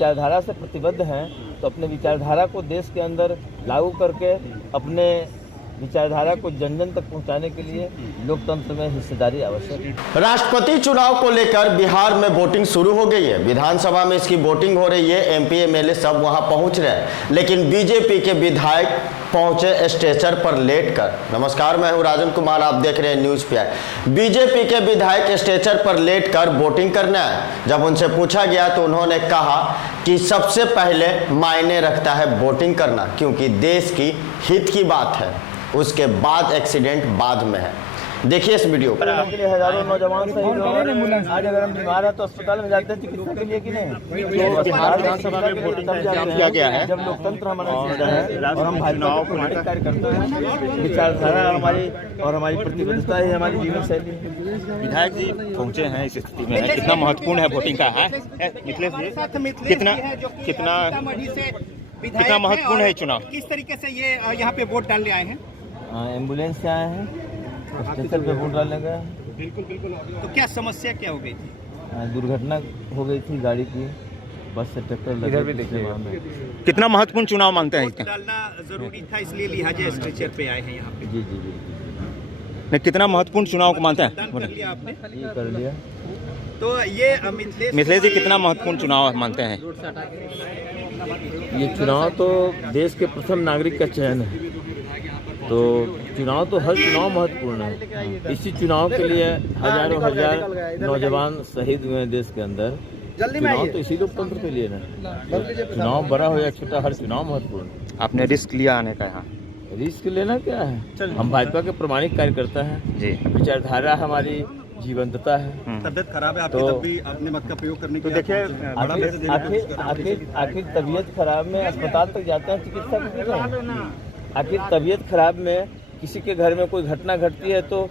विचारधारा से प्रतिबद्ध हैं तो अपने विचारधारा को देश के अंदर लागू करके अपने विचारधारा को जन जन तक पहुंचाने के लिए लोकतंत्र में हिस्सेदारी आवश्यक है। राष्ट्रपति चुनाव को लेकर बिहार में वोटिंग शुरू हो गई है। विधानसभा में इसकी वोटिंग हो रही है। एमपी एमएलए सब वहां पहुंच रहे हैं, लेकिन बीजेपी के विधायक पहुंचे स्टेचर पर लेटकर। नमस्कार, मैं हूं राजन कुमार, आप देख रहे हैं न्यूज PI। बीजेपी के विधायक स्टेचर पर लेटकर वोटिंग करना है। जब उनसे पूछा गया तो उन्होंने कहा कि सबसे पहले मायने रखता है वोटिंग करना, क्योंकि देश की हित की बात है, उसके बाद एक्सीडेंट बाद में है। देखिए इस वीडियो को। हजारों नौजवान शहीद हो गए। आज अगर हम बीमार है तो अस्पताल में जाते हैं चिकित्सा के लिए कि नहीं? बिहार विधानसभा में वोटिंग का इंतजाम किया गया है। जब लोकतंत्र हमारा है और हम भाजपा को प्रमाणित कार्य करते हैं, विचारधारा हमारी और हमारी प्रतिबद्धता ही हमारी जीवन शैली। विधायक जी पहुंचे हैं इस स्थिति में, कितना महत्वपूर्ण है वोटिंग का है मिथिलेश जी? कितना महत्वपूर्ण है चुनाव? किस तरीके से ये यहाँ पे वोट डालने आए हैं? एम्बुलेंस से आए हैं, स्टेशन पे वोट डालने गए। बिल्कुल बिल्कुल। तो क्या समस्या क्या हो गई थी? दुर्घटना हो गई थी, गाड़ी की बस से टक्कर लगी। इधर भी देखिए। कितना महत्वपूर्ण चुनाव मानते हैं वोट डालना जरूरी था, इसलिए लिहाजा स्ट्रेचर पे आए हैं यहाँ पे। जी जी जी। नहीं, कितना महत्वपूर्ण चुनाव को मानते हैं? कर लिया आपने? ये कर लिया। तो ये मिथिलेश जी कितना महत्वपूर्ण चुनाव मानते हैं? ये चुनाव तो देश के प्रथम नागरिक का चयन है, तो चुनाव तो हर चुनाव महत्वपूर्ण है। इसी चुनाव के लिए हजारों हजार नौजवान शहीद हुए हैं देश के अंदर। चुनाव तो इसी लोकतंत्र के लिए ना, चुनाव बड़ा हो या छोटा, हर चुनाव महत्वपूर्ण। आपने रिस्क लिया आने का यहाँ? रिस्क लेना क्या है, हम भाजपा के प्रमाणिक कार्यकर्ता हैं जी। विचारधारा हमारी जीवंतता है। तबियत खराब है आपकी, तब भी अपने मत का प्रयोग करने तो देखिए आखिर तबीयत खराब में अस्पताल तक जाते हैं चिकित्सा के लिए। आखिर तबीयत खराब में किसी के घर में कोई घटना घटती है तो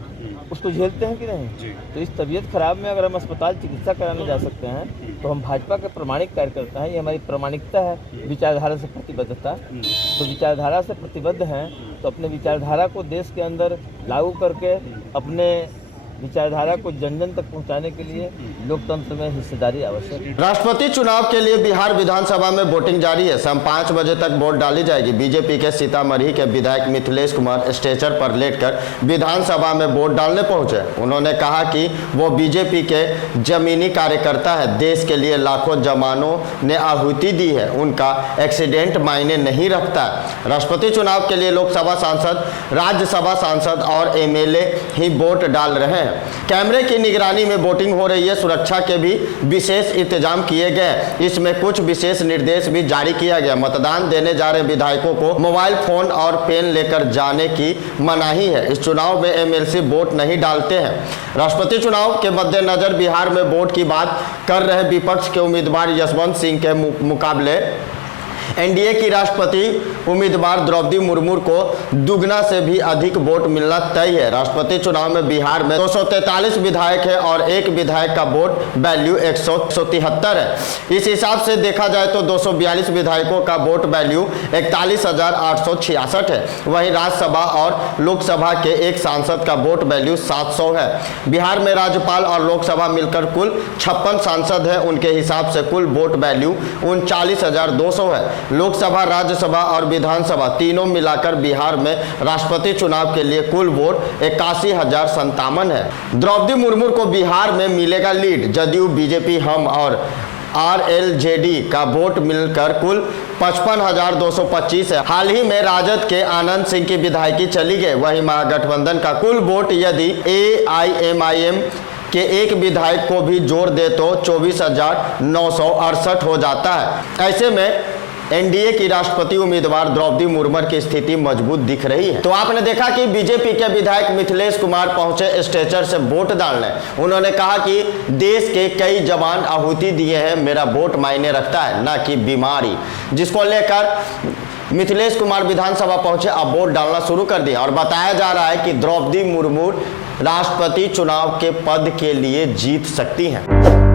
उसको झेलते हैं कि नहीं? तो इस तबीयत खराब में अगर हम अस्पताल चिकित्सा कराने जा सकते हैं तो हम भाजपा के प्रमाणिक कार्यकर्ता हैं। ये हमारी प्रामाणिकता है, विचारधारा से प्रतिबद्धता। तो विचारधारा से प्रतिबद्ध हैं तो अपने विचारधारा को देश के अंदर लागू करके अपने विचारधारा को जन जन तक पहुंचाने के लिए लोकतंत्र में हिस्सेदारी आवश्यक है। राष्ट्रपति चुनाव के लिए बिहार विधानसभा में वोटिंग जारी है। शाम 5 बजे तक वोट डाली जाएगी। बीजेपी के सीतामढ़ी के विधायक मिथिलेश कुमार स्टेचर पर लेटकर विधानसभा में वोट डालने पहुंचे। उन्होंने कहा कि वो बीजेपी के जमीनी कार्यकर्ता है, देश के लिए लाखों जवानों ने आहुति दी है, उनका एक्सीडेंट मायने नहीं रखता। राष्ट्रपति चुनाव के लिए लोकसभा सांसद, राज्यसभा सांसद और MLA ही वोट डाल रहे हैं। कैमरे की निगरानी में वोटिंग हो रही है। सुरक्षा के भी विशेष इंतजाम किए गए। इसमें कुछ विशेष निर्देश भी जारी किया गया। मतदान देने जा रहे विधायकों को मोबाइल फोन और पेन लेकर जाने की मनाही है। इस चुनाव में MLC वोट नहीं डालते हैं। राष्ट्रपति चुनाव के मद्देनजर बिहार में वोट की बात कर रहे विपक्ष के उम्मीदवार यशवंत सिंह के मुकाबले NDA की राष्ट्रपति उम्मीदवार द्रौपदी मुर्मू को दुगना से भी अधिक वोट मिलना तय है। राष्ट्रपति चुनाव में बिहार में 243 विधायक है और एक विधायक का वोट वैल्यू 173 है। इस हिसाब से देखा जाए तो 242 विधायकों का वोट वैल्यू 41,866 है। वहीं राज्यसभा और लोकसभा के एक सांसद का वोट वैल्यू 700 है। बिहार में राज्यपाल और लोकसभा मिलकर कुल 56 सांसद है। उनके हिसाब से कुल वोट वैल्यू 39,200 है। लोकसभा, राज्यसभा और विधानसभा तीनों मिलाकर बिहार में राष्ट्रपति चुनाव के लिए कुल वोट 81,057 है। द्रौपदी मुर्मू को बिहार में मिलेगा लीड। जदयू, बीजेपी, हम और RLJD का वोट मिलकर कुल 55,225 है। हाल ही में राजद के आनंद सिंह की विधायकी चली गई। वहीं महागठबंधन का कुल वोट यदि AIMIM के एक विधायक को भी जोड़ दे तो 24,968 हो जाता है। ऐसे में NDA की राष्ट्रपति उम्मीदवार द्रौपदी मुर्मू की स्थिति मजबूत दिख रही है। तो आपने देखा कि बीजेपी के विधायक मिथिलेश कुमार पहुंचे स्टेचर से वोट डालने। उन्होंने कहा कि देश के कई जवान आहुति दिए हैं, मेरा वोट मायने रखता है, ना कि बीमारी, जिसको लेकर मिथिलेश कुमार विधानसभा पहुंचे, अब वोट डालना शुरू कर दिया। और बताया जा रहा है कि द्रौपदी मुर्मू राष्ट्रपति चुनाव के पद के लिए जीत सकती हैं।